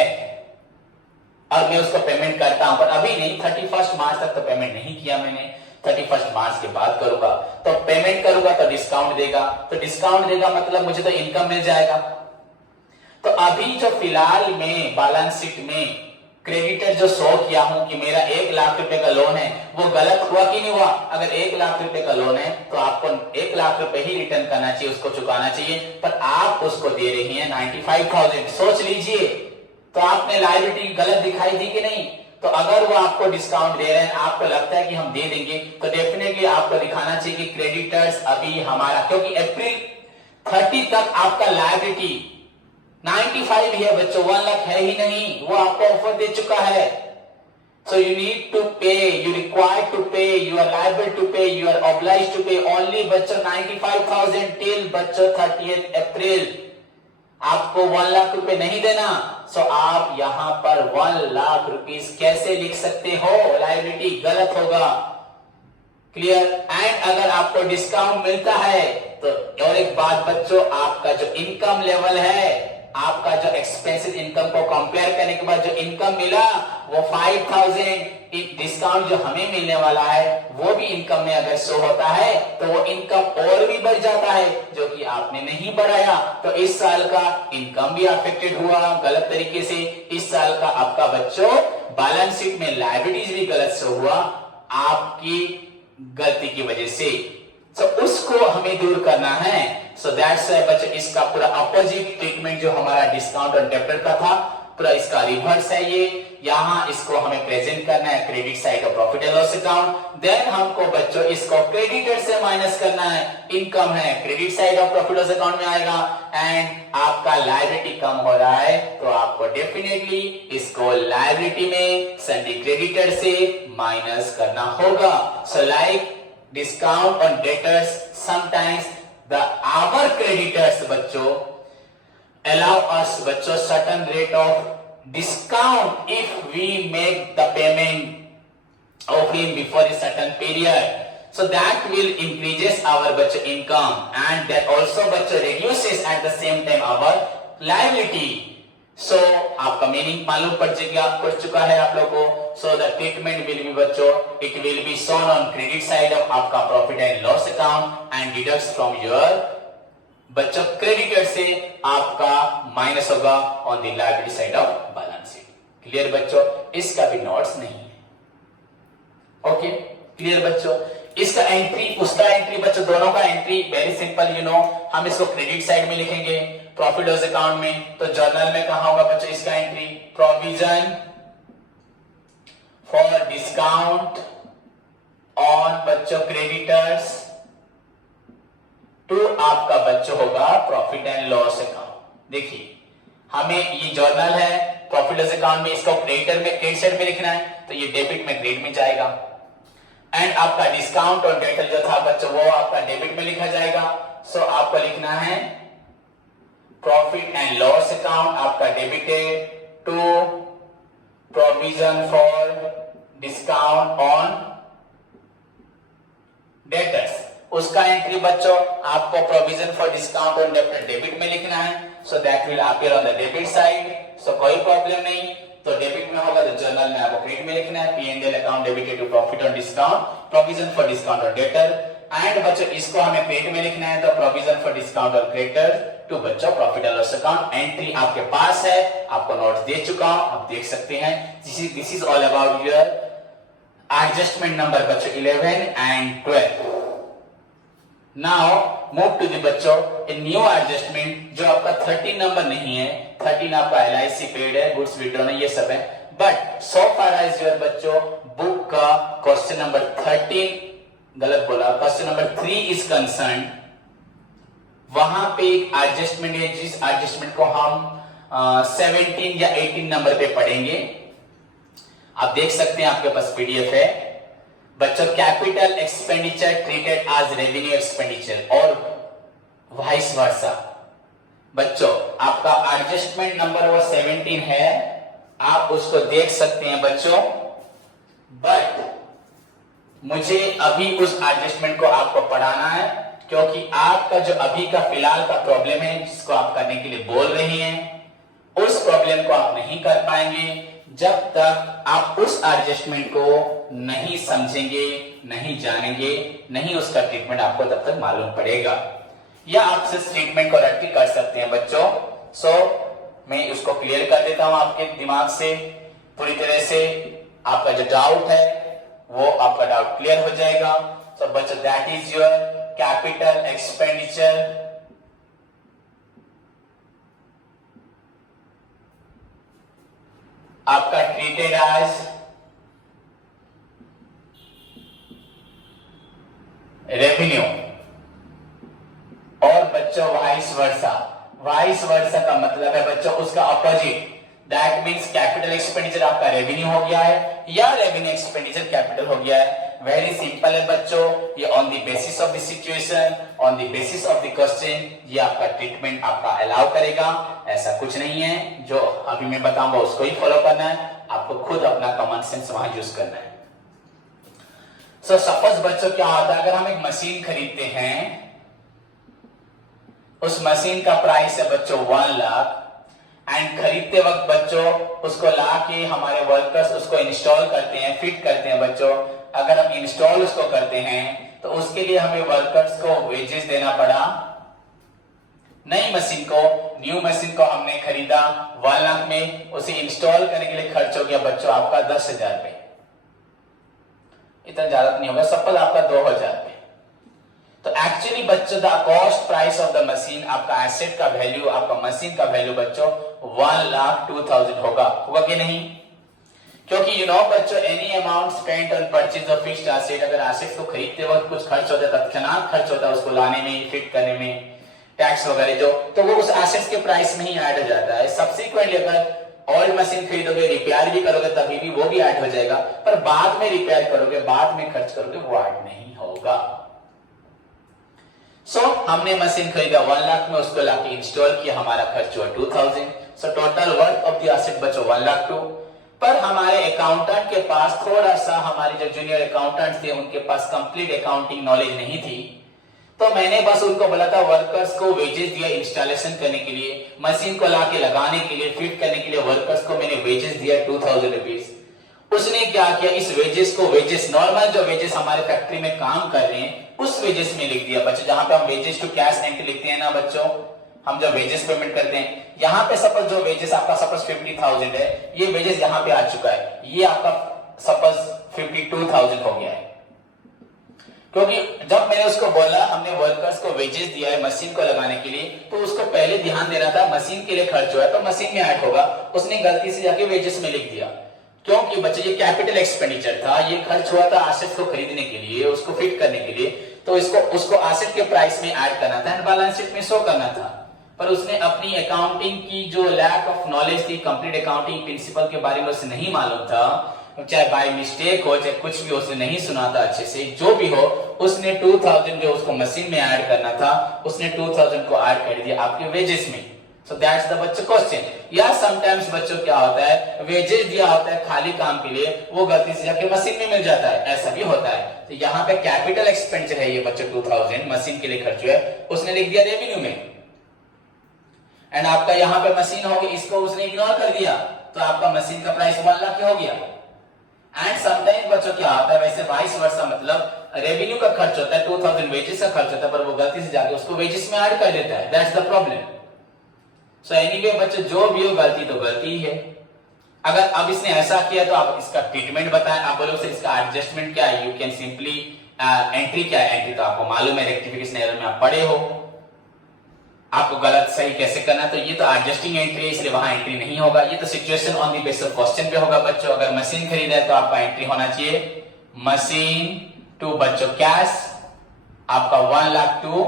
और मैं उसको पेमेंट करता हूं, पर अभी नहीं, 31 मार्च तक तो पेमेंट नहीं किया मैंने, 31 मार्च के बाद करूंगा, तो पेमेंट करूंगा तो डिस्काउंट देगा, तो डिस्काउंट देगा मतलब मुझे तो इनकम मिल जाएगा। तो अभी जो फिलहाल में बैलेंस शीट में क्रेडिटर जो शो किया हूं कि मेरा 1 लाख रुपए का लोन है, वो गलत हुआ कि नहीं हुआ? अगर 1 लाख रुपए का लोन है तो आपको 1 लाख रुपए ही रिटर्न करना चाहिए, उसको चुकाना चाहिए, पर आप उसको दे रही हैं 95,000। सोच लीजिए, तो आपने लायबिलिटी गलत दिखाई दी कि नहीं? तो अगर वो आपको डिस्काउंट दे रहे हैं, आपको लगता है कि हम दे देंगे, तो डेफिनेटली आपको दिखाना चाहिए कि क्रेडिटर्स अभी हमारा, क्योंकि अप्रैल 30 तक आपका लायबिलिटी 95 है बच्चों, 1 लाख है ही नहीं, वो आपको ऑफर दे चुका है। सो यू नीड टू पे, यू रिक्वायर्ड टू पे, यू आर लायबल टू पे, यू आर ऑब्लाइज्ड टू पे ओनली बच्चों 95,000 टिल बच्चों 30 अप्रैल। आपको 1 लाख रुपए नहीं देना। सो आप यहां पर 1 लाख रुपीस कैसे लिख सकते हो? लायबिलिटी गलत होगा, क्लियर। एंड अगर आपको डिस्काउंट मिलता है तो और एक बात बच्चों, आपका जो इनकम लेवल है, आपका जो एक्सपेंसिव इनकम को कंपेयर करने के बाद जो इनकम मिला वो 5,000, डिस्काउंट जो हमें मिलने वाला है वो भी इनकम में अगर शो होता है तो वो इनकम और भी बढ़ जाता है, जो कि आपने नहीं बढ़ाया, तो इस साल का इनकम भी अफेक्टेड हुआ गलत तरीके से। इस साल का आपका बच्चों बैलेंस शीट में लायबिलिटीज भी गलत शो हुआ आपकी गलती की वजह से। तो उसको हमें दूर करना है। सो दैट्स बच्चों इसका पूरा अपोजिट ट्रीटमेंट जो हमारा डिस्काउंट और डेब्टर का था, पूरा इसका रिवर्स है ये। यहां इसको हमें प्रेजेंट करना है credit side of profit and loss account, then हमको बच्चों इसको क्रेडिटर से माइनस करना है। इनकम है credit side of profit loss account में आएगा, एंड आपका लायबिलिटी कम हो रहा है तो आपको डेफिनेटली इसको लायबिलिटी में सन्डी क्रेडिटर से माइनस करना होगा। So like discount on debtors sometimes the our creditors बच्चों allow us बच्चों certain rate of discount if we make the payment of him before a certain period, so that will increases our बच्चों income and that also बच्चों reduces at the same time our liability. So आपका meaning मालूम पड़ चुका है आप लोगों को. So the treatment will be बच्चों, it will be shown on credit side of आपका profit and loss account and deducts from your बच्चों क्रेडिटर से आपका माइनस होगा on the liability side of balance sheet. Clear बच्चों? इसका भी notes नहीं है. ओके क्लियर बच्चों? इसका एंट्री उसका एंट्री बच्चों दोनों का entry very simple you know. हम इसको क्रेडिट साइड में लिखेंगे प्रॉफिट लॉस अकाउंट में. तो जर्नल में कहां होगा बच्चों इसका entry? Provision for discount on बच्चों क्रेडिटर्स टू आपका बच्चों होगा प्रॉफिट एंड लॉस अकाउंट. देखिए हमें ये जर्नल है प्रॉफिट लॉस अकाउंट में, इसको क्रेडिटर में क्रेडिट साइड में लिखना है तो ये डेबिट में क्रेडिट में जाएगा. एंड आपका डिस्काउंट और डेटर जो था बच्चों वो आपका डेबिट में लिखा जाएगा. सो आपको लिखना है प्रॉफिट एंड लॉस अकाउंट आपका debited to provision for discount on debtors. उसका एंट्री बच्चों आपको provision for discount on debtor debit में लिखना है. So that will appear on the debit side. So कोई प्रॉब्लम नहीं. तो डेबिट में होगा तो जर्नल में आपको क्रेडिट में लिखना है P&L account debited to profit on discount provision for discount on debtor. And बच्चों इसको हमें क्रेडिट में लिखना है तो provision for discount on creditor to बच्चों profit and loss account. Entry आपके पास है, आपको नोट्स दे चुका हूं, आप देख सकते हैं. This is all about your adjustment number बच्चों 11 and 12. Now move to the बच्चों a new adjustment जो आपका 13 नंबर नहीं है. 13 आपका LIC पेड है, गुड्स विड्रॉन है, ये सब है. But so far as your बच्चों बुक का क्वेश्चन नंबर 13 गलत बोला, क्वेश्चन नंबर 3 इज कंसर्न. वहां पे एक एडजस्टमेंट है जिस एडजस्टमेंट को हम 17 या 18 नंबर पे पढ़ेंगे. आप देख सकते हैं आपके पास PDF है बच्चों. Capital expenditure treated as revenue expenditure और वाइस वर्सा. बच्चों आपका एडजस्टमेंट नंबर वो 17 है, आप उसको देख सकते हैं बच्चों. बट मुझे अभी उस एडजस्टमेंट को आपको पढ़ाना है क्योंकि आपका जो अभी का फिलहाल का प्रॉब्लम है जिसको आप करने के लिए बोल रही हैं, उस प्रॉब्लम को आप नहीं कर पाएंगे जब तक आप उस एडजस्टमेंट को नहीं समझेंगे, नहीं जानेंगे, नहीं उसका ट्रीटमेंट आपको तब तक मालूम पड़ेगा. या आप इस ट्रीटमेंट को रट के कर सकते हैं बच्चों. सो मैं उसको क्लियर कर देता हूं आपके दिमाग से पूरी तरह से. आपका जो डाउट है वो आपका डाउट क्लियर हो जाएगा. सो बच्चों that is your capital expenditure आपका ट्रीटेड एज रेवेन्यू. और बच्चों वाइस वर्सा. वाइस वर्सा का मतलब है बच्चों उसका opposite. That means capital expenditure आपका रेवेन्यू हो गया है या रेवेन्यू एक्सपेंडिचर कैपिटल हो गया है. वेरी सिंपल है बच्चों. ये on the basis of the situation, on the basis of the question ये आपका ट्रीटमेंट आपका अलाउ करेगा. ऐसा कुछ नहीं है जो अभी मैं बताऊंगा उसको ही फॉलो करना है. आपको खुद अपना कॉमन सेंस वहां यूज करना है. सो सपोज बच्चों क्या होता है, अगर हम एक मशीन खरीदते हैं, उस मशीन का प्राइस है बच्चों 1 लाख. एंड खरीदते वक्त बच्चों उसको लाके हमारे वर्कर्स उसको इंस्टॉल करते हैं, फिट करते हैं बच्चों. अगर हम इंस्टॉल उसको करते हैं तो उसके लिए हमें वर्कर्स को वेजेस देना पड़ा. नई मशीन को, न्यू मशीन को हमने खरीदा 1 लाख में, उसे इंस्टॉल करने के लिए खर्च हो गया बच्चों आपका 10,000 रुपए. इतना ज्यादा नहीं होगा, सपोज आपका 2,000 रुपए. तो एक्चुअली बच्चों the cost price of the machine आपका एसेट का वैल्यू, आपका मशीन का वैल्यू बच्चों 1,02,000 होगा कि नहीं? क्योंकि यू नो बच्चों any amount spent on purchase of fixed asset, अगर एसेट को खरीदते वक्त कुछ खर्च होता है, तत्क्षणात खर्च होता है उसको लाने में, फिट करने में, टैक्स वगैरह जो, तो वो उस एसेट्स के प्राइस में ही ऐड हो जाता है. सब्सिक्वेंटली अगर ऑयल मशीन खरीदोगे, रिपेयर भी करोगे तभी भी वो भी ऐड हो जाएगा. पर बाद में रिपेयर करोगे, बाद में खर्च करोगे, वो ऐड नहीं होगा. सो हमने मशीन खरीदा 1 लाख में, उसको लाके इंस्टॉल किया, हमारा खर्च हुआ 2000। So total worth of the asset बचो 1 लाख 2। पर हमारे अकाउंटेंट के पास थोड़ा सा, हमारे जो जूनियर अकाउंटेंट थे उनके पास कंप्लीट अकाउंटिंग नॉलेज नहीं थी। तो मैंने बस उनको बोला था वर्कर्स को वेजेस दिया इंस्टॉलेशन करने के लिए, मशीन को लाके लगाने के लिए, फिट करने के लिए वर्कर्स को मैंने वेजेस दिया 2000 रुपीज। उसने क्या किया, इस वेजेस को, वेजेस नॉर्मल जो वेजेस हमारे फैक्ट्री में काम कर रहे हैं उस वेजेस में लिख दिया बच्चों। जहां पे हम वेजेस टू कैश एंट्री लिखते हैं ना बच्चों, हम जो वेजेस पेमेंट करते हैं, यहाँ पे सपोज जो वेजेस आपका सपोज 50,000 है, ये वेजेस यहाँ पे आ चुका है, ये आपका सपोज 52,000 हो गया है। क्योंकि जब मैंने उसको बोला हमने वर्कर्स को वेजेस दिया है मशीन को लगाने के लिए, तो उसको पहले ध्यान देना था मशीन के लिए खर्च हुआ है तो मशीन में ऐड होगा, उसने गलती से जाके वेजेस में लिख दिया। क्योंकि बच्चे ये कैपिटल एक्सपेंडिचर था, ये खर्च हुआ था एसेट को खरीदने के लिए, उसको फिट करने के लिए, तो उसको एसेट के प्राइस में ऐड करना था एंड बैलेंस शीट में शो करना था। पर उसने अपनी अकाउंटिंग की जो लैक ऑफ नॉलेज थी, कंप्लीट अकाउंटिंग प्रिंसिपल के बारे में उसे नहीं मालूम था, चाहे बाय मिस्टेक हो चाहे कुछ भी, उसने नहीं सुना था अच्छे से, जो भी हो, उसने 2000 जो उसको मशीन में ऐड करना था, उसने 2000 को ऐड कर दिया आपके वेजेस में। सो दैट्स द बच्चों क्वेश्चन। या समटाइम्स बच्चों क्या होता है, वेजेस दिया होता है खाली काम के लिए, वो गलती से जाके मशीन में मिल जाता है, ऐसा भी होता है। तो यहाँ पे कैपिटल एक्सपेंडिचर है ये बच्चों 2000 मशीन के लिए खर्च हुआ है, उसने लिख दिया रेवेन्यू में। एंड आपका यहाँ पे मशीन होगी, इसको उसने इग्नोर कर दिया, तो आपका मशीन का प्राइस 1 लाख हो गया। एंड समटाइम्स बच्चों क्या होता है, वैसे वाइस वर्सा, मतलब रेवेन्यू का खर्च होता है, 2000 वेजेस का खर्च होता है, पर वो गलती से जाके उसको वेजेस में ऐड कर देता है। That's the problem. So anyway बच्चों, जो भी हो गलती तो गलती ही है। अगर अब इसने ऐसा किया तो आप इसका ट्रीटमेंट बताएं, आप बोलो सर इसका एडजस्टमेंट क्या है, यू कैन सिंपली एंट्री क्या है, एंट्री तो आपको मालूम है, रेक्टिफिकेशन एरर में आप पढ़े हो, आपको गलत सही कैसे करना है, तो ये तो एडजस्टिंग एंट्री है, इसलिए वहां एंट्री नहीं होगा। ये तो situation on the basis of question पे होगा बच्चों। अगर मशीन खरीदा है तो आपका एंट्री होना चाहिए मशीन टू बच्चों कैश, आपका 1 लाख टू,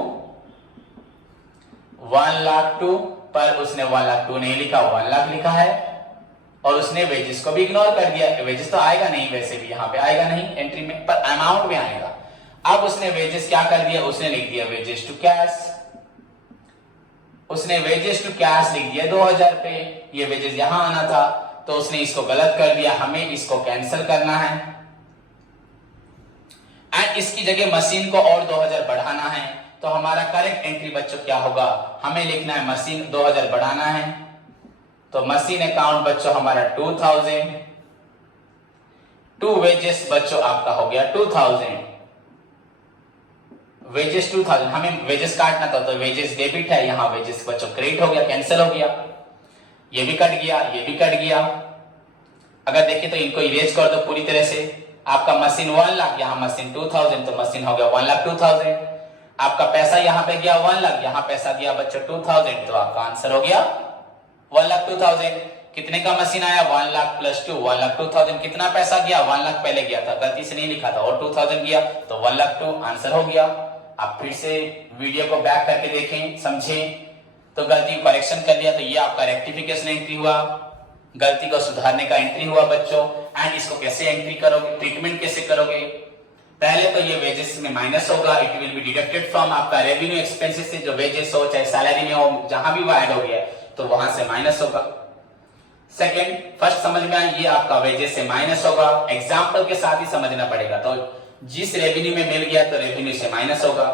1 लाख टू, पर उसने 1 लाख टू नहीं लिखा, 1 लाख लिखा है, और उसने वेजेस को भी इग्नोर कर दिया। वेजेस तो आएगा नहीं, वैसे भी यहाँ पे आएगा नहीं एंट्री में, पर अमाउंट में आएगा। अब उसने वेजेस क्या कर दिया, उसने लिख दिया वेजेस टू कैश, उसने वेजेस टू कैश लिख दिया 2000 पे, ये वेजेस यहां आना था, तो उसने इसको गलत कर दिया, हमें इसको कैंसिल करना है एंड इसकी जगह मशीन को और 2000 बढ़ाना है। तो हमारा करेक्ट एंट्री बच्चों क्या होगा, हमें लिखना है मशीन 2000 बढ़ाना है, तो मशीन अकाउंट बच्चों हमारा 2000, टू वेजेस बच्चों आपका हो गया 2000, वेजेस 2000, हमें वेजेस काटना था तो वेजेस डेबिट है, यहां वेजेस बच्चों क्रेडिट हो गया, कैंसिल हो गया, ये भी कट गया, ये भी कट गया। अगर देखें तो इनको इरेज कर दो पूरी तरह से, आपका मशीन 1 लाख, यहां मशीन 2000, तो मशीन हो गया 1 लाख 2000। आपका पैसा यहां पे गया 1 लाख, यहां पैसा दिया बच्चों 2000, तो आपका आंसर हो गया 1 लाख 2000। कितने का मशीन आया, 1 लाख प्लस 2, 1 लाख 2000। कितना पैसा गया, 1 लाख पहले गया था, गलती से नहीं लिखा था, और 2000 गया, तो 1 लाख 2 आंसर हो गया। आप फिर से वीडियो को बैक करके देखें, समझें, तो गलती को करेक्शन कर लिया, तो ये आपका रेक्टिफिकेशन एंट्री हुआ, गलती को सुधारने का एंट्री हुआ बच्चों। एंड इसको कैसे एंट्री करोगे, ट्रीटमेंट कैसे करोगे, पहले तो ये वेजेस में माइनस होगा, it will be deducted from आपका रेवेन्यू एक्सपेंसेस से, जो वेजेस हो चाहे सैलरी में हो, जहां भी वो ऐड हो गया तो वहां से माइनस होगा। सेकेंड, फर्स्ट समझ में आया, ये आपका वेजेस से माइनस होगा, एग्जाम्पल के साथ ही समझना पड़ेगा, तो जिस रेवेन्यू में मिल गया तो रेवेन्यू से माइनस होगा।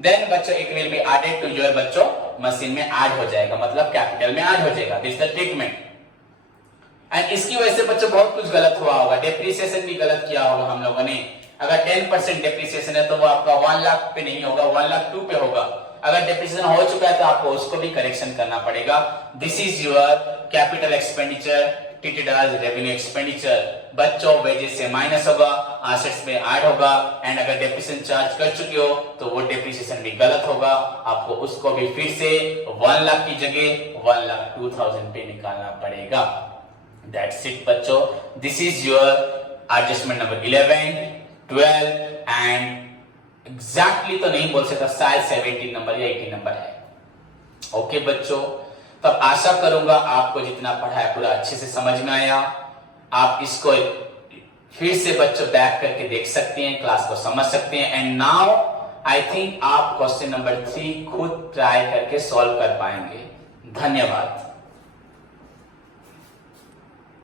देन बच्चों it will be added to your बच्चों, मशीन में ऐड हो जाएगा, मतलब कैपिटल में ऐड हो जाएगा, दिस द ट्रीटमेंट। एंड इसकी वजह से बच्चों बहुत कुछ गलत हुआ होगा, डेप्रिसिएशन भी गलत किया होगा हम लोगों ने। अगर 10% डेप्रिसिएशन है तो वो आपका 1 लाख पे नहीं होगा, 1 लाख 2 पे होगा। अगर डेप्रिसिएशन हो चुका है तो आपको उसको भी करेक्शन करना पड़ेगा। This is your capital expenditure treated as revenue expenditure. बच्चों वेजेस से माइनस होगा, एसेट्स में ऐड होगा, एंड अगर डेप्रिसिएशन चार्ज कर चुके हो तो वो डेप्रिसिएशन भी गलत होगा, आपको उसको भी फिर से 1 लाख की जगह 1 लाख 2000 पे निकालना पड़ेगा। दैट्स इट बच्चों, this is your adjustment number 11, 12 and exactly तो नहीं बोल सकता, शायद 17 नंबर या 18 नंबर है। ओके बच्चों, तब आशा करूंगा आपको जितना पढ़ा है पूरा अच्छे से समझ में आया। आप इसको फिर से बच्चों बैक करके देख सकते हैं, क्लास को समझ सकते हैं। एंड नाउ आई थिंक आप क्वेश्चन नंबर 3 खुद ट्राई करके सॉल्व कर पाएंगे। धन्यवाद।